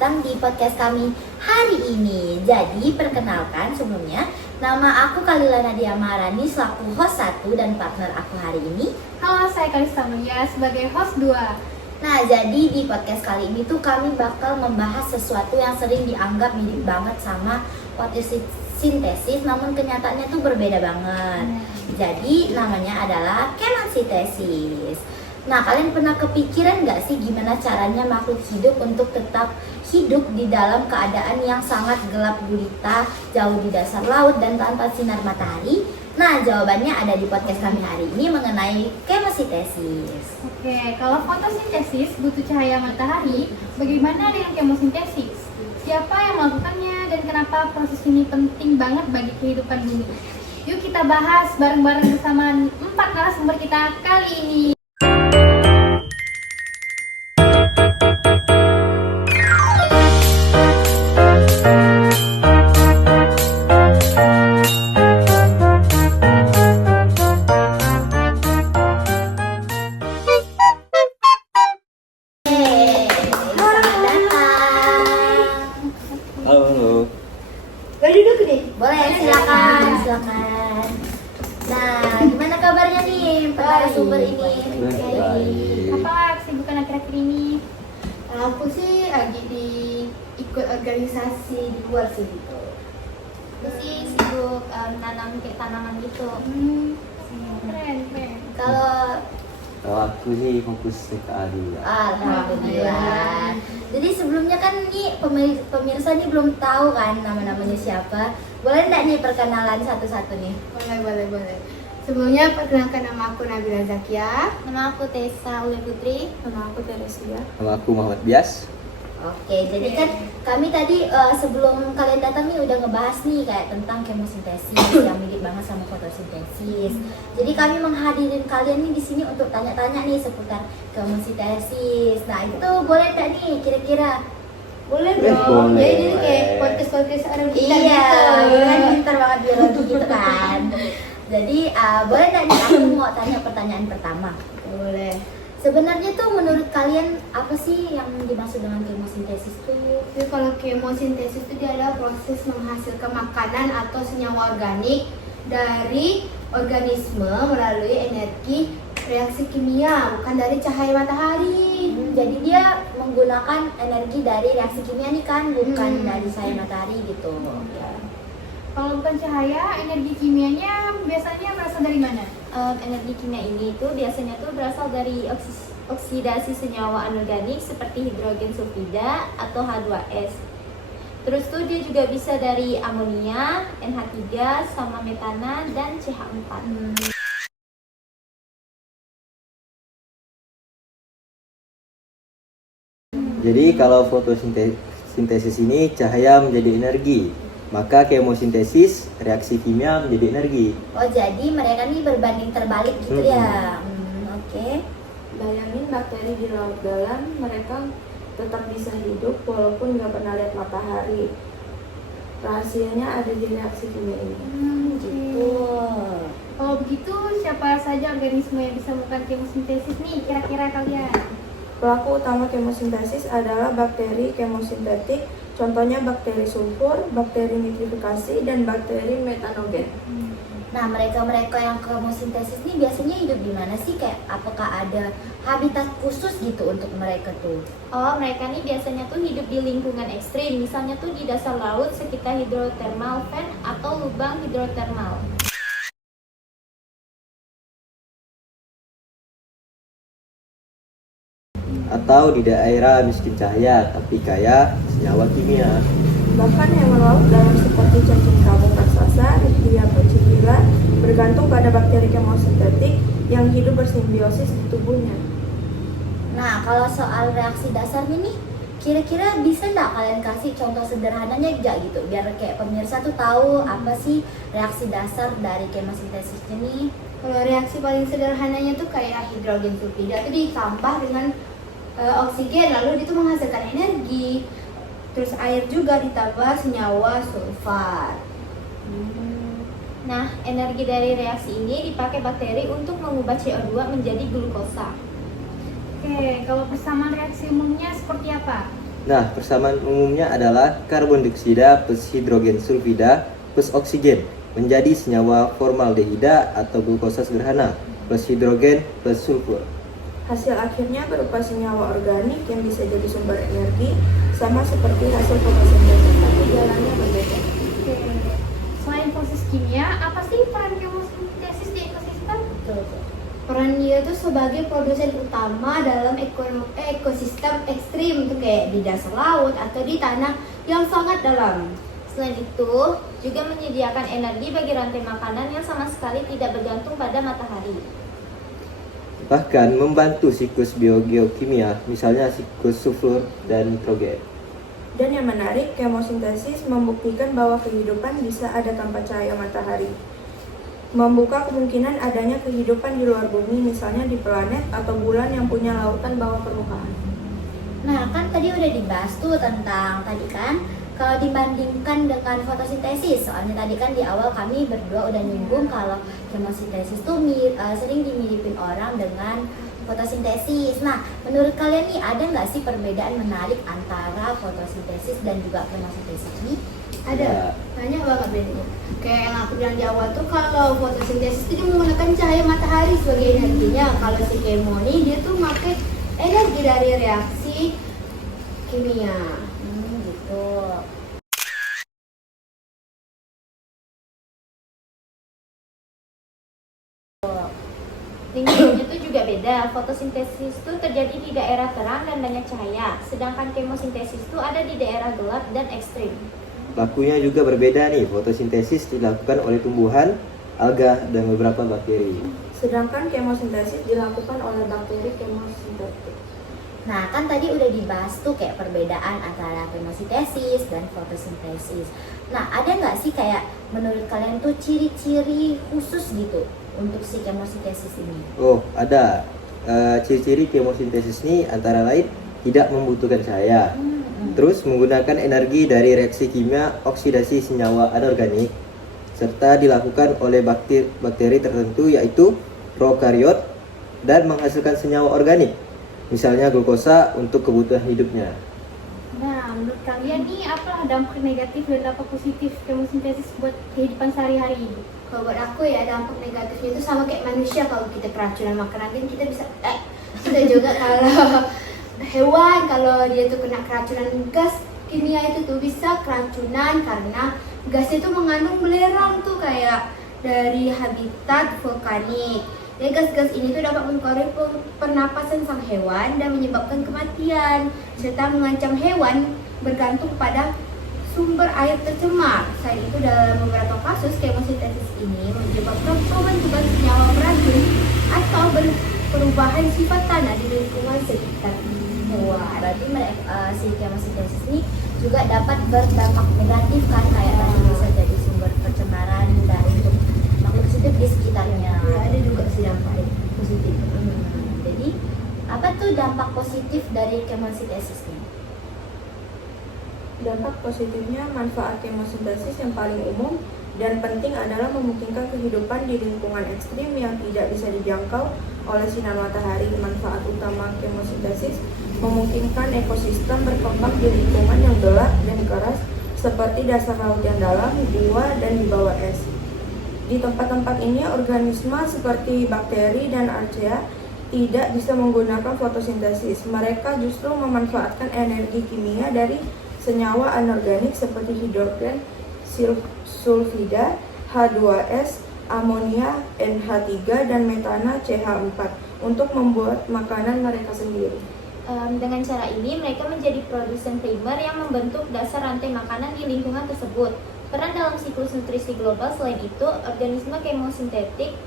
datang di podcast kami hari ini. Jadi perkenalkan sebelumnya, nama aku Kalila Nadia Maharani selaku host 1 dan partner aku hari ini. Halo, saya Kalista Mulia sebagai host 2. Nah, jadi di podcast kali ini tuh kami bakal membahas sesuatu yang sering dianggap mirip banget sama fotosintesis, namun kenyataannya tuh berbeda banget. Jadi namanya adalah kemosintesis. Nah, kalian pernah kepikiran nggak sih gimana caranya makhluk hidup untuk tetap hidup di dalam keadaan yang sangat gelap gulita, jauh di dasar laut dan tanpa sinar matahari? Nah, jawabannya ada di podcast kami hari ini mengenai kemosintesis. Oke, kalau fotosintesis butuh cahaya matahari, bagaimana dengan kemosintesis? Siapa yang melakukannya dan kenapa proses ini penting banget bagi kehidupan bumi? Yuk kita bahas bareng-bareng bersama 4 narasumber kita kali ini. Halo. Boleh duduk deh? Boleh, silakan. Nah, gimana kabarnya nih para sumber ini? Baik. Apa kesibukan akhir-akhir ini? Aku sih lagi ikut organisasi di luar sih gitu. Aku sih sibuk nanam kayak tanaman gitu. Keren. Kalau Aku sih fokus TKA dulu ya. Alhamdulillah. Jadi sebelumnya kan nih pemirsa nih belum tahu kan nama-namanya siapa. Boleh nggak nih perkenalan satu-satu nih? Boleh. Sebelumnya perkenalkan, nama aku Nabila Zakia. Nama aku Tessa Uli Putri. Nama aku Teresia. Nama aku Muhammad Bias. Oke, jadi kan kami tadi sebelum kalian datang nih udah ngebahas nih kayak tentang kemosintesis yang mirip banget sama fotosintesis. Jadi kami menghadirin kalian nih di sini untuk tanya-tanya nih seputar kemosintesis. Nah, itu boleh nggak nih kira-kira? Boleh Boleh. dong. Jadi kayak podcast orang kita Iya, gitu. kan pintar banget biologi gitu kan. Jadi boleh nggak nih aku mau tanya pertanyaan pertama? Boleh. Sebenarnya tuh menurut kalian apa sih yang dimaksud dengan kemosintesis tuh? Jadi kalau kemosintesis itu dia adalah proses menghasilkan makanan atau senyawa organik dari organisme melalui energi reaksi kimia, bukan dari cahaya matahari. Jadi dia menggunakan energi dari reaksi kimia nih kan, bukan dari cahaya matahari gitu. Kalau bukan cahaya, energi kimianya biasanya berasal dari mana? Energi kimia ini tuh biasanya tuh berasal dari oksidasi senyawa anorganik seperti hidrogen sulfida atau H2S. Terus tuh dia juga bisa dari amonia, NH3 sama metana dan CH4. Jadi kalau fotosintesis ini cahaya menjadi energi, maka kemosintesis reaksi kimia menjadi energi. Oh, jadi mereka nih berbanding terbalik gitu ya. Oke. Bayangin bakteri di laut dalam, mereka tetap bisa hidup walaupun nggak pernah lihat matahari. Rahasianya ada di reaksi kimia ini. Gitu. Kalau begitu, siapa saja organisme yang bisa melakukan kemosintesis nih kira-kira kalian? Pelaku utama kemosintesis adalah bakteri kemosintetik, contohnya bakteri sulfur, bakteri nitrifikasi, dan bakteri metanogen. Nah, mereka yang kemosintesis ini biasanya hidup di mana sih? Kayak apakah ada habitat khusus gitu untuk mereka tuh? Oh, mereka nih biasanya tuh hidup di lingkungan ekstrim, misalnya tuh di dasar laut sekitar hidrotermal vent atau lubang hidrotermal. Atau di daerah miskin cahaya tapi kaya senyawa kimia. Bahkan hewan laut dalam seperti cacing kabung raksasa, reptilia pecibila bergantung pada bakteri kemosintetik yang hidup bersimbiosis di tubuhnya. Nah, kalau soal reaksi dasar ini, kira-kira bisa nggak kalian kasih contoh sederhananya aja gitu, biar kayak pemirsa tuh tahu apa sih reaksi dasar dari kemosintesis ini? Kalau reaksi paling sederhananya tuh kayak hidrogen sulfida itu ditambah dengan oksigen, lalu itu menghasilkan energi. Terus air juga ditambah senyawa sulfat. Nah, energi dari reaksi ini dipakai bakteri untuk mengubah CO2 menjadi glukosa. Oke, kalau persamaan reaksi umumnya seperti apa? Nah, persamaan umumnya adalah karbon dioksida plus hidrogen sulfida plus oksigen menjadi senyawa formaldehida atau glukosa sederhana plus hidrogen plus sulfur. Hasil akhirnya berupa senyawa organik yang bisa jadi sumber energi, sama seperti hasil fotosintesis, tapi jalannya berbeda. Oke. Selain proses kimia, apa sih peran kemosintesis di ekosistem? Peran dia tuh sebagai produsen utama dalam ekosistem ekstrim, tuh kayak di dasar laut atau di tanah yang sangat dalam. Selain itu, juga menyediakan energi bagi rantai makanan yang sama sekali tidak bergantung pada matahari. Bahkan membantu siklus biogeokimia, misalnya siklus sulfur dan nitrogen. Dan yang menarik, kemosintesis membuktikan bahwa kehidupan bisa ada tanpa cahaya matahari. Membuka kemungkinan adanya kehidupan di luar bumi, misalnya di planet atau bulan yang punya lautan bawah permukaan. Nah, kan tadi udah dibahas tuh tentang tadi kan kalau dibandingkan dengan fotosintesis, soalnya tadi kan di awal kami berdua udah nyinggung kalau kemosintesis tuh sering dimiripin orang dengan fotosintesis. Nah, menurut kalian nih ada nggak sih perbedaan menarik antara fotosintesis dan juga kemosintesis ini? Ada banyak banget bedanya. Kayak yang aku bilang di awal tuh, kalau fotosintesis itu dia menggunakan cahaya matahari sebagai energinya. Kalau si kemo nih dia tuh pakai energi dari reaksi kimia. Gitu. Lingkungannya itu juga beda. Fotosintesis itu terjadi di daerah terang dan banyak cahaya, sedangkan kemosintesis itu ada di daerah gelap dan ekstrim. Lakunya juga berbeda nih, fotosintesis dilakukan oleh tumbuhan, alga, dan beberapa bakteri. Sedangkan kemosintesis dilakukan oleh bakteri kemosintetik. Nah, kan tadi udah dibahas tuh kayak perbedaan antara kemosintesis dan fotosintesis. Nah, ada nggak sih kayak menurut kalian tuh ciri-ciri khusus gitu untuk si kemosintesis ini? Oh, ada. Ciri-ciri kemosintesis ini antara lain tidak membutuhkan cahaya. Terus menggunakan energi dari reaksi kimia oksidasi senyawa anorganik, serta dilakukan oleh bakteri tertentu yaitu prokariot dan menghasilkan senyawa organik, misalnya glukosa untuk kebutuhan hidupnya. Nah, menurut kalian nih apa dampak negatif dan dampak positif kemosintesis buat kehidupan sehari-hari? Kalau buat aku ya, dampak negatifnya itu sama kayak manusia. Kalau kita keracunan makanan kan kita bisa juga kalau hewan, kalau dia tuh kena keracunan gas kimia itu tuh bisa keracunan karena gas itu mengandung belerang tuh kayak dari habitat vulkanik. Ya, gas-gas ini tuh dapat mempengaruhi pernapasan sang hewan dan menyebabkan kematian, serta mengancam hewan bergantung pada sumber air tercemar. Selain itu, dalam beberapa kasus kemosintesis ini menyebabkan perubahan senyawa beracun atau perubahan sifat tanah di lingkungan sekitar. Wah, berarti si kemosintesis ini juga dapat berdampak negatif kan, kayak tadi bisa jadi sumber pencemaran dan untuk makhluk hidup di sekitarnya. Ya, ada juga sih dampak positif. Jadi apa tuh dampak positif dari kemosintesis ini? Dampak positifnya, manfaat kemosintesis yang paling umum dan penting adalah memungkinkan kehidupan di lingkungan ekstrim yang tidak bisa dijangkau oleh sinar matahari. Manfaat utama kemosintesis memungkinkan ekosistem berkembang di lingkungan yang gelap dan keras seperti dasar laut yang dalam, gua, dan di bawah es. Di tempat-tempat ini, organisme seperti bakteri dan archaea tidak bisa menggunakan fotosintesis. Mereka justru memanfaatkan energi kimia dari senyawa anorganik seperti hidrogen sulfida, H2S, amonia, NH3, dan metana, CH4 untuk membuat makanan mereka sendiri. Dengan cara ini, mereka menjadi produsen primer yang membentuk dasar rantai makanan di lingkungan tersebut. Peran dalam siklus nutrisi global selain itu, organisme kemosintetik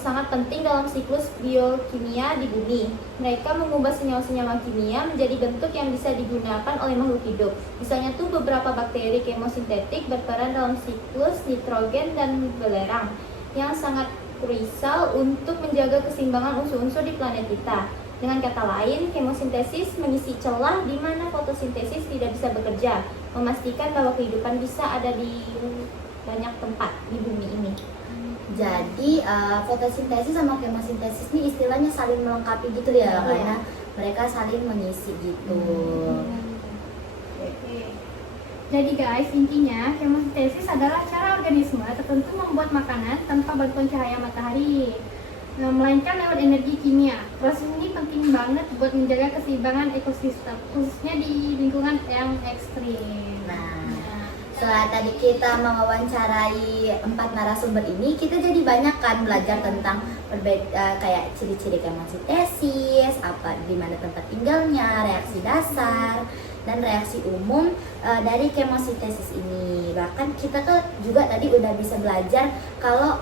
sangat penting dalam siklus biokimia di bumi. Mereka mengubah senyawa-senyawa kimia menjadi bentuk yang bisa digunakan oleh makhluk hidup. Misalnya tuh beberapa bakteri kemosintetik berperan dalam siklus nitrogen dan belerang yang sangat krusial untuk menjaga keseimbangan unsur-unsur di planet kita. Dengan kata lain, kemosintesis mengisi celah di mana fotosintesis tidak bisa bekerja, memastikan bahwa kehidupan bisa ada di banyak tempat di bumi ini. Jadi fotosintesis sama kemosintesis ini istilahnya saling melengkapi gitu ya, karena mereka saling mengisi gitu. Jadi guys, intinya kemosintesis adalah cara organisme tertentu membuat makanan tanpa bantuan cahaya matahari, melainkan lewat energi kimia. Proses ini penting banget buat menjaga keseimbangan ekosistem, khususnya di lingkungan yang ekstrim. Nah, setelah tadi kita mewawancarai 4 narasumber ini, kita jadi banyak kan belajar tentang kayak ciri-ciri kemosintesis, di mana tempat tinggalnya, reaksi dasar, dan reaksi umum dari kemosintesis ini. Bahkan kita tuh juga tadi udah bisa belajar kalau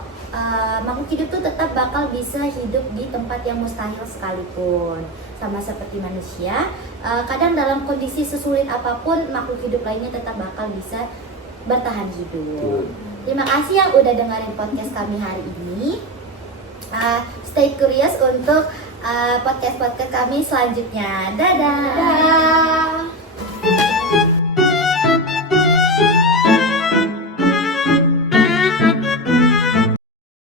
makhluk hidup tuh tetap bakal bisa hidup di tempat yang mustahil sekalipun. Sama seperti manusia, kadang dalam kondisi sesulit apapun makhluk hidup lainnya tetap bakal bisa bertahan hidup. Terima kasih yang udah dengerin podcast kami hari ini. Stay curious untuk podcast kami selanjutnya. Dadah.